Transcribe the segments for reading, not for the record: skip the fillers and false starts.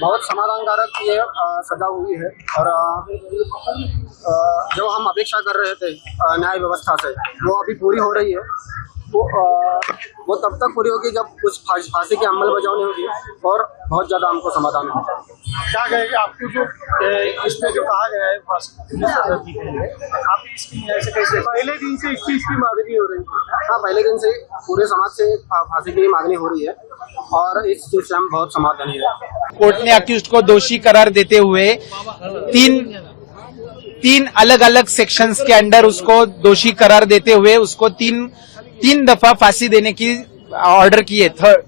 बहुत समाधानकारक ये सजा हुई है और जो हम अपेक्षा कर रहे थे न्याय व्यवस्था से वो अभी पूरी हो रही है। वो तब तक पूरी होगी जब कुछ फांसी की अमल बजावनी होगी और बहुत ज़्यादा हमको समाधान होगा। क्या कहेंगे आपको जो इसमें जो कहा गया है फांसी आप इसकी ऐसे कैसे पहले दिन से इस चीज़ की मांगनी हो रही है? हाँ, पहले दिन से पूरे समाज से फांसी की मांगनी हो रही है और इस चीज से हम बहुत समाधानी है। कोर्ट ने अक्यूज्ड को दोषी करार देते हुए तीन अलग अलग सेक्शंस के अंडर उसको दोषी करार देते हुए उसको तीन दफा फांसी देने की ऑर्डर की है। थर्ड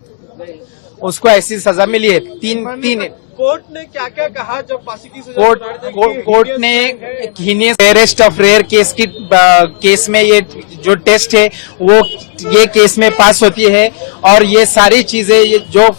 उसको ऐसी सजा मिली है। तीन कोर्ट ने क्या क्या कहा जब फांसी की सजा? कोर्ट ने heinous rarest of rare case में ये जो टेस्ट है वो ये केस में पास होती है और ये सारी चीजें जो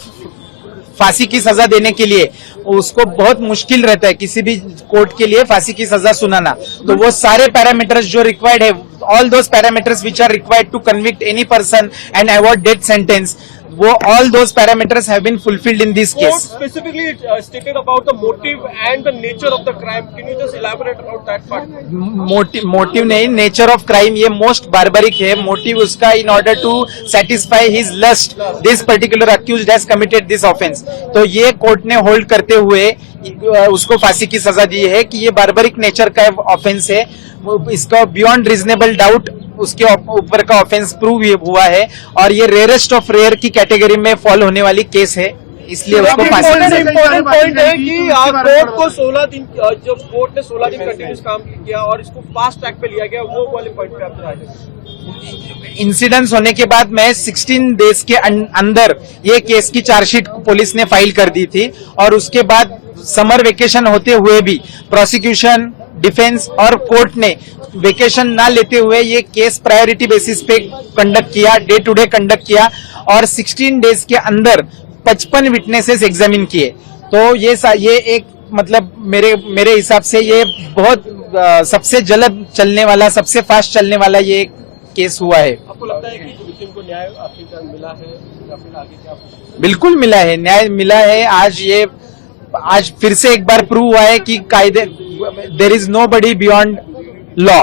फांसी की सजा देने के लिए उसको बहुत मुश्किल रहता है किसी भी कोर्ट के लिए फांसी की सजा सुनाना। तो वो सारे पैरामीटर्स जो रिक्वायर्ड है, all those parameters which are required to convict any person and avoid death sentence, वो all those parameters have been fulfilled in this case. Court specifically stated about the motive and the nature of the crime. Can you just elaborate about that part? Motive नहीं, nature of crime ये most barbaric है। Motive उसका in order to satisfy his lust this particular accused has committed this offence. तो ये court ने hold करते हुए उसको फांसी की सजा दी है कि ये बार्बरिक नेचर का ऑफेंस है। इसका बियॉन्ड रीजनेबल डाउट उसके ऊपर का ऑफेंस प्रूव हुआ है और ये रेयरेस्ट ऑफ रेयर की कैटेगरी में फॉल होने वाली केस है, इसलिए उसको फांसी। इम्पोर्टेंट पॉइंट है कि कोर्ट को 16 दिन जब कोर्ट ने 16 दिन कंटिन्यूस काम किया और इसको फास्ट ट्रैक पे लिया गया, वो वाले पॉइंट पे आप इंसिडेंट्स होने के बाद में 16 डेज के अंदर ये केस की चार्जशीट पुलिस ने फाइल कर दी थी और उसके बाद समर वेकेशन होते हुए भी प्रोसिक्यूशन, डिफेंस और कोर्ट ने वेकेशन ना लेते हुए ये केस प्रायोरिटी बेसिस पे कंडक्ट किया, डे टू डे कंडक्ट किया और 16 डेज के अंदर 55 विटनेसेस एग्जामिन किए। तो ये एक मतलब मेरे हिसाब से ये बहुत सबसे जल्द चलने वाला, सबसे फास्ट चलने वाला ये केस हुआ है। आपको लगता है कि विक्टिम को न्याय आखिरकार मिला है या फिर आगे क्या? बिल्कुल मिला है, न्याय मिला है। आज फिर से एक बार प्रूव हुआ है कि कायदे there is nobody beyond law.